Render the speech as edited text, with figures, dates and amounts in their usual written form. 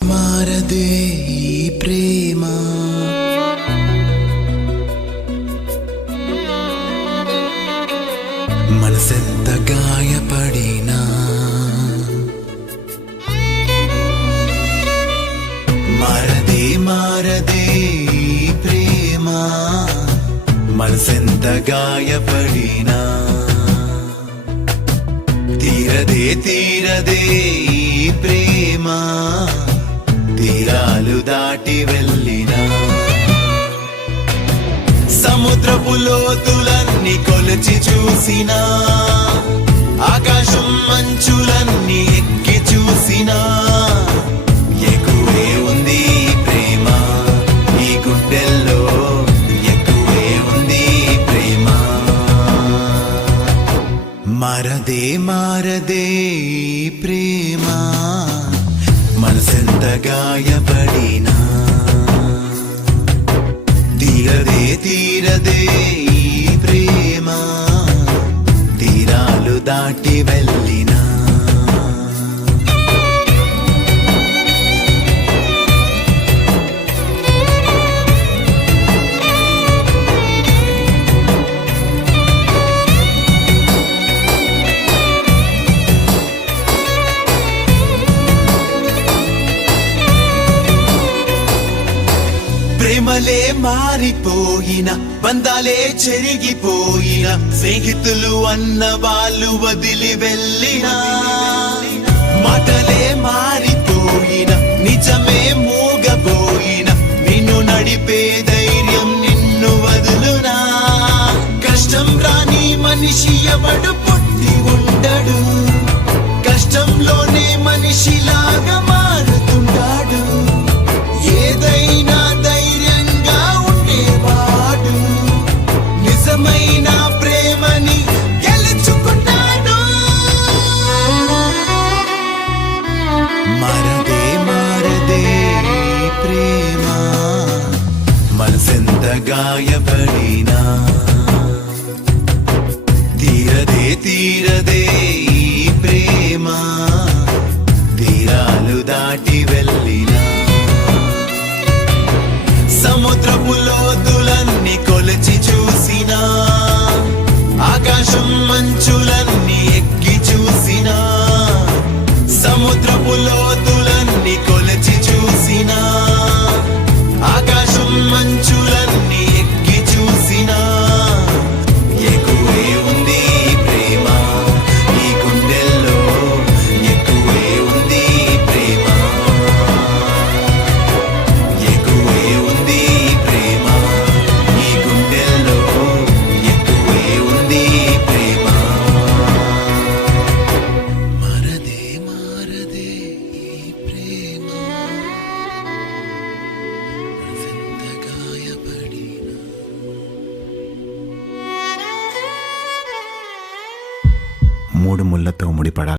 మారదే ఈ ప్రేమ మనసెంత గాయపడినా మారదే మారదే ఈ ప్రేమ మనసెంత గాయపడినా తీరదే తీరదే ఈ ప్రేమ తీరాలు దాటి వెళ్ళినా సముద్రపు లోతులన్నీ కొలిచి చూసినా ఆకాశం మంచులన్నీ ఎక్కి చూసినా ఎక్కువే ఉంది ప్రేమ ఈ గుండెల్లో ఎక్కువే ఉంది ప్రేమ మారదే మారదే ఈ ప్రేమ మనసెంత గాయపడినా తీరదే తీరదే ఈ ప్రేమ తీరాలు దాటి వెళ్ళినా ప్రేమలే మారిపోయిన బంధాలే చెరిగిపోయిన స్నేహితులు అన్న వాళ్ళు వదిలి వెళ్ళిన మాటలే మారిపోయిన నిజమే మూగపోయిన నిన్ను నడిపే ధైర్యం నిన్ను వదులునా కష్టం రాని మనిషి ఎవడు పుట్టి ఉండడు కష్టంలోనే మనిషిలాగా మారుతుంటాడు ఏదైనా ధైర్యంగా ఉండేవాడు నిజమైన ప్రేమని గెలుచుకున్నాడు మారదే మారదే ఈ ప్రేమ మనసెంత గాయపడినా తీరదే తీరదే ఈ ప్రేమ తీరాలు దాటి వెళ్ళినా సముద్రపు లోతులన్నీ కొలిచి చూసినా ఆకాశం మంచులన్నీ ఎక్కి చూసినా సముద్రపు లోతులన్నీ కొలిచి చూసినా ఆకాశం మంచులన్నీ ఎక్కి చూసినా ఎక్కువే ఉంది ప్రేమ ఈ గుండెల్లో ఎక్కువే ఉంది ప్రేమ ఎక్కువే ఉంది ప్రేమ ఈ గుండెల్లో ఎక్కువే ఉంది ప్రేమ మారదే మారదే ఈ ప్రేమ మనసెంత గాయపడినా మూడు ముళ్ళతో ముడిపడాలి.